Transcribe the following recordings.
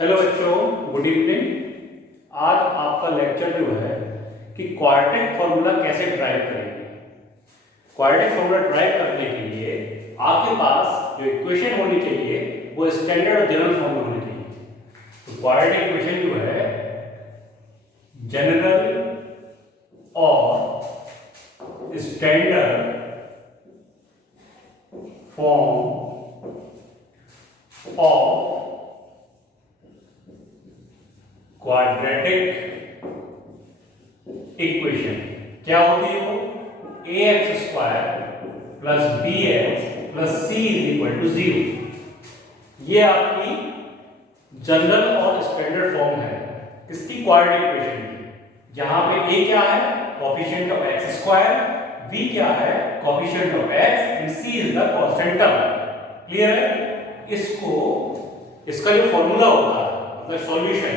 Hello बच्चों, good evening. आज आपका लेक्चर जो है कि क्वाड्रेटिक फॉर्मूला कैसे ड्राइव करेंगे। क्वाड्रेटिक फॉर्मूला ड्राइव करने के लिए आपके पास जो इक्वेशन होनी चाहिए वो स्टैंडर्ड और जनरल फॉर्म में होनी चाहिए। तो क्वाड्रेटिक इक्वेशन जो है जनरल और standard form of quadratic equation क्या होती है? वो ax square plus bx plus c is equal to 0। ये आपकी जनरल और स्टैंडर्ड फॉर्म है इसकी क्वाड्रेटिक इक्वेशन की, जहां पे a क्या है? Coefficient of x square, b क्या है? Coefficient of x and c is the constant term. Clear है? इसका जो फॉर्मूला होता है मतलब सॉल्यूशन,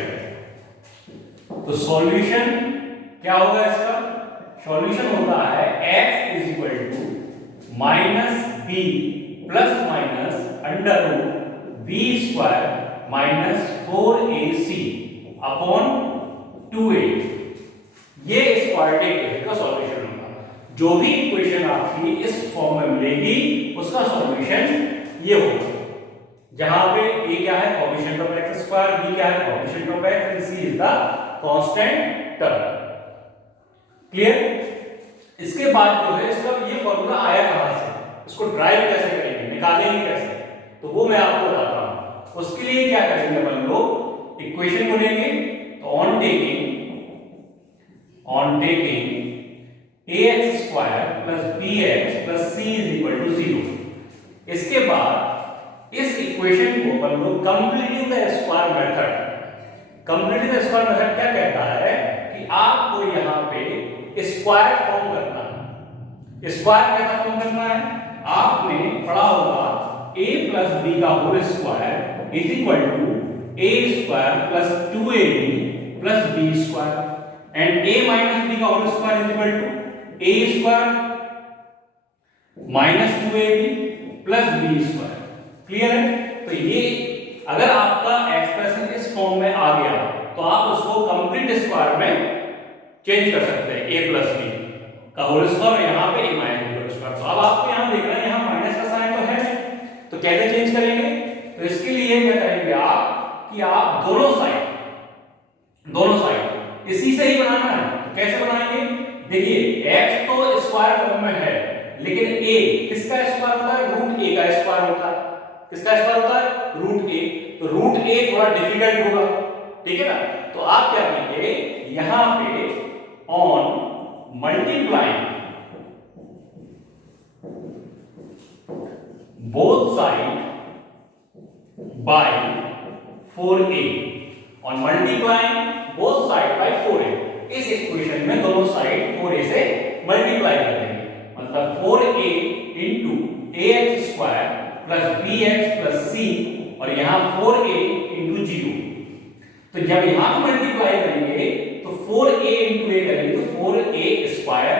तो सॉल्यूशन क्या होगा? इसका सॉल्यूशन होता है x is equal to minus B plus minus under root B square minus 4ac upon 2a। ये इस क्वाड्रेटिक इक्वेशन का सॉल्यूशन होगा। जो भी इक्वेशन आपकी इस फॉर्म में मिलेगी उसका सॉल्यूशन ये होगा, जहां पे a क्या है? Coefficient of x square, b क्या है? Coefficient of x and c is the constant term. Clear? इसके बाद जो है इसका ये फॉर्मूला आया कहां से, इसको ड्राइव कैसे करेंगे, निकालेंगे कैसे, तो वो मैं आपको बताता हूं। उसके लिए क्या करेंगे अपन लोग, इक्वेशन को लेंगे। तो on taking ax square plus bx plus c is equal to 0। इसके बाद इस इक्वेशन को अपन लोग completing the square method. Completing the square method क्या कहता है कि आपको यहां पे स्क्वायर फॉर्म करना है। स्क्वायर कैसा फॉर्म करना है? आपने पढ़ा होगा a प्लस b का whole square is equal to a square plus 2ab plus b square and a minus b का whole square is equal to a square minus 2ab plus b square. Clear है? तो ये अगर आपका expression इस form में आ गया तो आप उसको कंप्लीट स्क्वायर में चेंज कर सकते हैं। a प्लस b का होल स्क्वायर, यहां पे a माइनस b का होल स्क्वायर। तो अब आपको यहां देखना है, यहां माइनस का साइन तो है, तो कैसे चेंज करेंगे? तो इसके लिए क्या करेंगे आप कि आप दोनों साइड इसी से ही बनाना है। तो कैसे बनाएंगे? देखिए x तो स्क्वायर फॉर्म में है, लेकिन a किसका स्क्वायर होता है? रूट a का स्क्वायर होता है। किसका स्क्वायर होता है? Root a। तो रूट a थोड़ा डिफिकल्ट होगा, ठीक है ना? तो आप क्या करेंगे, यहां पे on multiplying both side by 4a, on multiplying both side by 4a। इस इक्वेशन में दोनों साइड 4a से मल्टीप्लाई कर देंगे, मतलब 4a into ax square plus bx plus c और यहां 4a इंटू 0। तो जब यहां पे मल्टीप्लाई करेंगे तो 4a इंटू a करेंगे तो 4a स्क्वायर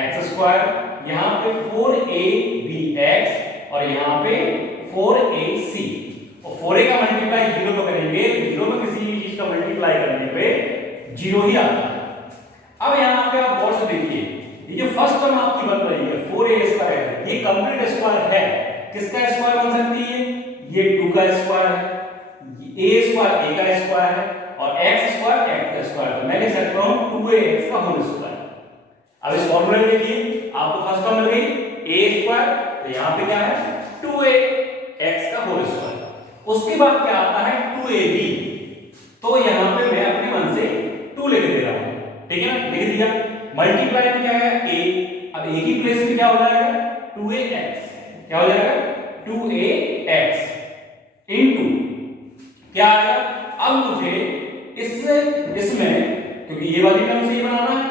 x स्क्वायर, यहां पे 4abx और यहां पे 4ac। और 4a का मल्टीप्लाई 0 पे करेंगे, 0 में किसी भी चीज का मल्टीप्लाई करने पे 0 ही आता है। अब यहां पे आप गौर से देखिए, ये जो फर्स्ट टर्म आपकी बन रही है 4a स्क्वायर, ये कंप्लीट स्क्वायर है। किसका स्क्वायर बन सकती है? ये 2 का स्क्वायर है, a स्क्वायर a का स्क्वायर है और x स्क्वायर x का स्क्वायर है। मैं लिख सकता हूं 2ax का होल स्क्वायर। अब इस फॉर्मूले में देखिए, आपको फर्स्ट टर्म मिल गई a स्क्वायर, तो यहां पे क्या है? 2ax का होल स्क्वायर। उसके बाद क्या आता है? 2ab। तो यहां पे मैं अपने मन से 2 लिख दे रहा हूं, ठीक है ना? लिख दिया। मल्टीप्लाई में क्या है? a। अब a की प्लेस पे क्या हो जाएगा? 2ax। क्या हो जाएगा? 2ax इनटू क्या आएगा? अब मुझे इसमें क्योंकि ये वाली टर्म से ये बनाना है,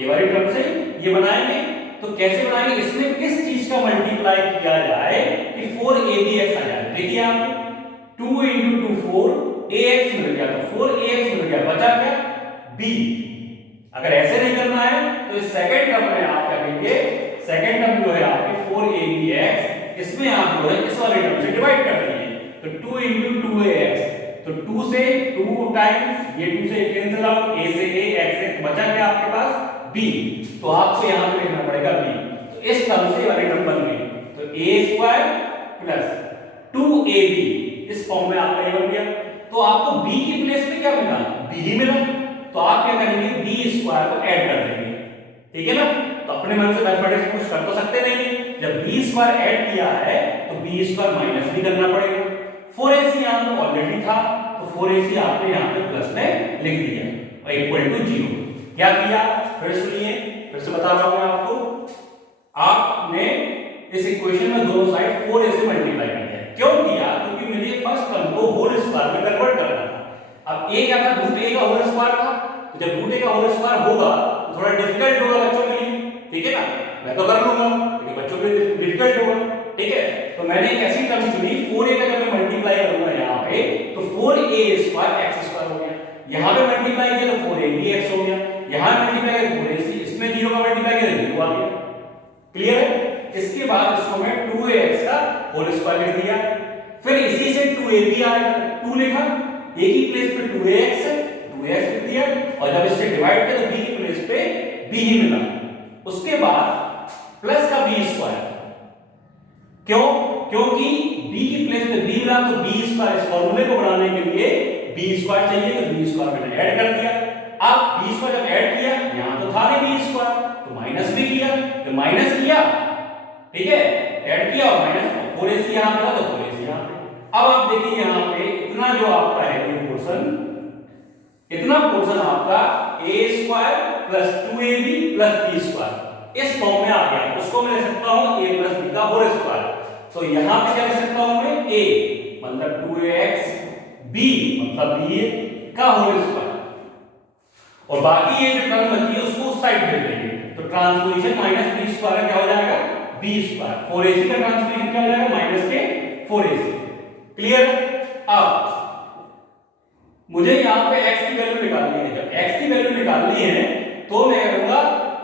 ये वाली टर्म से ये बनाएंगे, तो कैसे बनाएंगे? इसमें किस चीज का मल्टीप्लाई किया जाए कि 4abx आ जाए? देखिए आप 2 इंटू 2 4ax मिल गया, तो 4ax मिल गया, बचा क्या? b। अगर ऐसे नहीं करना है तो इस सेकंड टर्म में आप क्या करेंगे? सेकंड टर्म जो है आपके 4abx, इसमें आप जो है इस वाले टर्म से डिवाइड कर देंगे, तो 2 इंटू 2ax तो 2 से 2 टाइम्स ये 2 से कैंसिल आउट, a से a, x से बचा क्या आपके पास b, तो आपको यहां पे लिखना पड़ेगा b। तो इस टर्म से वाली टर्म बन गई, तो a² प्लस 2ab इस फॉर्म में आपका ये बन गया। तो आपको b की प्लेस पे क्या मिला, b ही मिला, तो आप क्या करेंगे b² को ऐड कर देंगे, ठीक है ना। तो अपने मन से मैथमेटिक्स कुछ कर तो सकते नहीं है, जब b² ऐड किया है तो b² माइनस भी करना पड़ेगा। 4ac यहां तो ऑलरेडी था, तो 4ac आपने यहां पे प्लस में लिख दिया और इक्वल टू 0। क्या किया, फिर सुनिए, फिर से बता रहा हूं मैं आपको। आपने इस इक्वेशन में दोनों साइड 4a से मल्टीप्लाई कर दिया। क्यों किया, क्योंकि मुझे फर्स्ट टर्म को होल स्क्वायर में कन्वर्ट करना था। अब a क्या था, √a का होल स्क्वायर था, तो जब √a का होल स्क्वायर होगा तो थोड़ा डिफिकल्ट होगा बच्चों के लिए, ठीक है ना। मैं तो कर लूंगा लेकिन बच्चों के लिए डिफिकल्ट होगा, ठीक है। तो मैंने एक ऐसी टर्म चुनी, 4a का जब मैं मल्टीप्लाई करूंगा यहां पे तो 4a² x² हो गया, यहां पे मल्टीप्लाई किया तो 4ab x हो गया, यहां मल्टीप्लाई किया तो 4ac, इसमें 0 का मल्टीप्लाई किया तो 0 आ गया। क्लियर है। इसके बाद इसको मैं 2ax का होल स्क्वायर लिख दिया, फिर इसी से 2ab आएगा, 2 लिखा, a की प्लेस पे 2ax है, 2ax लिख दिया, और जब इससे डिवाइड किया तो b की प्लेस पे b ही मिला। उसके बाद प्लस का b², क्यों, क्योंकि b की प्लेस पे b मिला तो b² इस फॉर्मूले को बनाने के लिए b² चाहिए, तो b² मैंने ऐड कर दिया। अब b² जब ऐड किया, यहां तो था नहीं b², तो माइनस भी किया, तो माइनस किया, ठीक है, ऐड किया और माइनस 4ac यहां पे था तो 4ac यहां पे। अब आप देखिए यहां पे इतना जो आपका है ये पोर्शन, इतना पोर्शन आपका a² plus 2ab plus b² इस फॉर्म में आ गया। उसको मैं लिख सकता हूं a प्लस b का होल स्क्वायर। तो यहां पे क्या लिख सकता हूं मैं, a मतलब 2ax, b मतलब b का होल स्क्वायर, और बाकी ये जो टर्म बची है उसको उस साइड भेज देंगे। तो ट्रांसपोजिशन माइनस b² का क्या हो जाएगा, b²। 4ac का ट्रांसपोजिशन क्या हो जाएगा, माइनस के 4ac। क्लियर। अब मुझे यहां पे x की वैल्यू निकालनी है। जब x की वैल्यू निकालनी है तो मैं करूंगा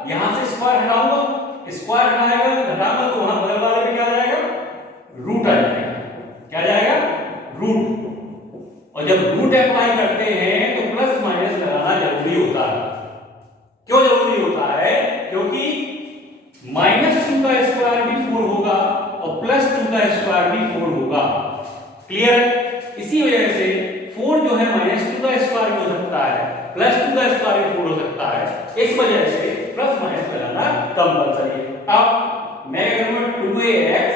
यहां से स्क्वायर हटाऊंगा, स्क्वायर हटाऊंगा तो वहां बगल वाले पे क्या आ जाएगा, रूट आ जाएगा। क्या आ जाएगा, रूट। और जब रूट अप्लाई करते हैं तो प्लस माइनस लगाना जरूरी होता है। क्यों जरूरी होता है, क्योंकि -2 का स्क्वायर भी 4 होगा और +2 का स्क्वायर भी 4 होगा। क्लियर। इसी वजह से 4 जो है -2 का स्क्वायर भी हो सकता है, +2 का स्क्वायर भी 4 हो सकता है। इस वजह से प्लस माइनस लगाना कंपलसरी है। अब मैं करूंगा 2ax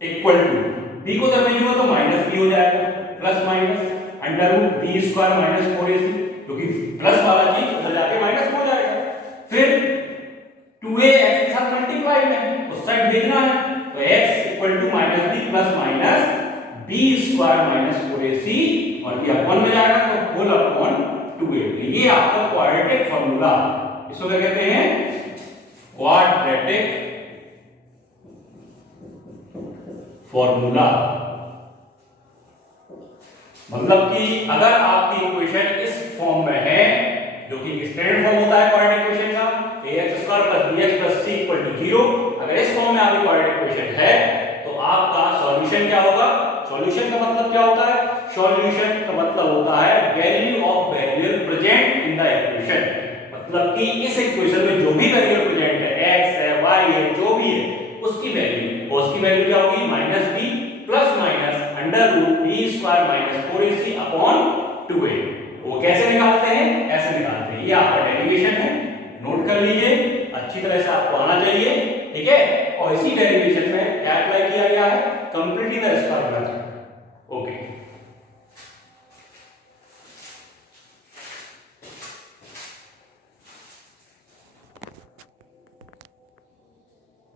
इक्वल टू b को दर्मियान तो माइनस b हो जाएगा, plus minus √b² minus 4ac, क्योंकि प्लस वाला चीज उधर जाके माइनस हो जाएगा। फिर 2ax के साथ मल्टीप्लाई में उस साइड भेजना है, तो x equal to -b plus minus b² minus 4ac, और ये अपन में जाएगा तो होल अपॉन 2a। ये आपका क्वाड्रेटिक फार्मूला, इसको क्या कहते हैं, क्वाड्रेटिक फॉर्मूला। मतलब कि अगर आपकी इक्वेशन इस फॉर्म में है, जो कि स्टैंडर्ड फॉर्म होता है क्वाड्रेटिक इक्वेशन का, ax² + bx + c = 0, अगर इस फॉर्म में आपकी क्वाड्रेटिक इक्वेशन है तो आपका सॉल्यूशन क्या होगा। सॉल्यूशन का मतलब क्या होता है, सॉल्यूशन का मतलब होता है value of variable present in the equation. मतलब कि इस इक्वेशन में जो भी वेरिएबल प्रेजेंट है, x है, y है, जो भी है, उसकी वैल्यू, और उसकी वैल्यू क्या होगी, -b plus minus √b² minus 4ac upon 2a। वो कैसे निकालते हैं, ऐसे निकालते हैं। ये आपका डेरिवेशन है, नोट कर लीजिए, अच्छी तरह से आपको आना चाहिए, ठीक है। और इसी डेरिवेशन में क्या अप्लाई किया गया है, कंप्लीटली द स्क्वायर मेथड।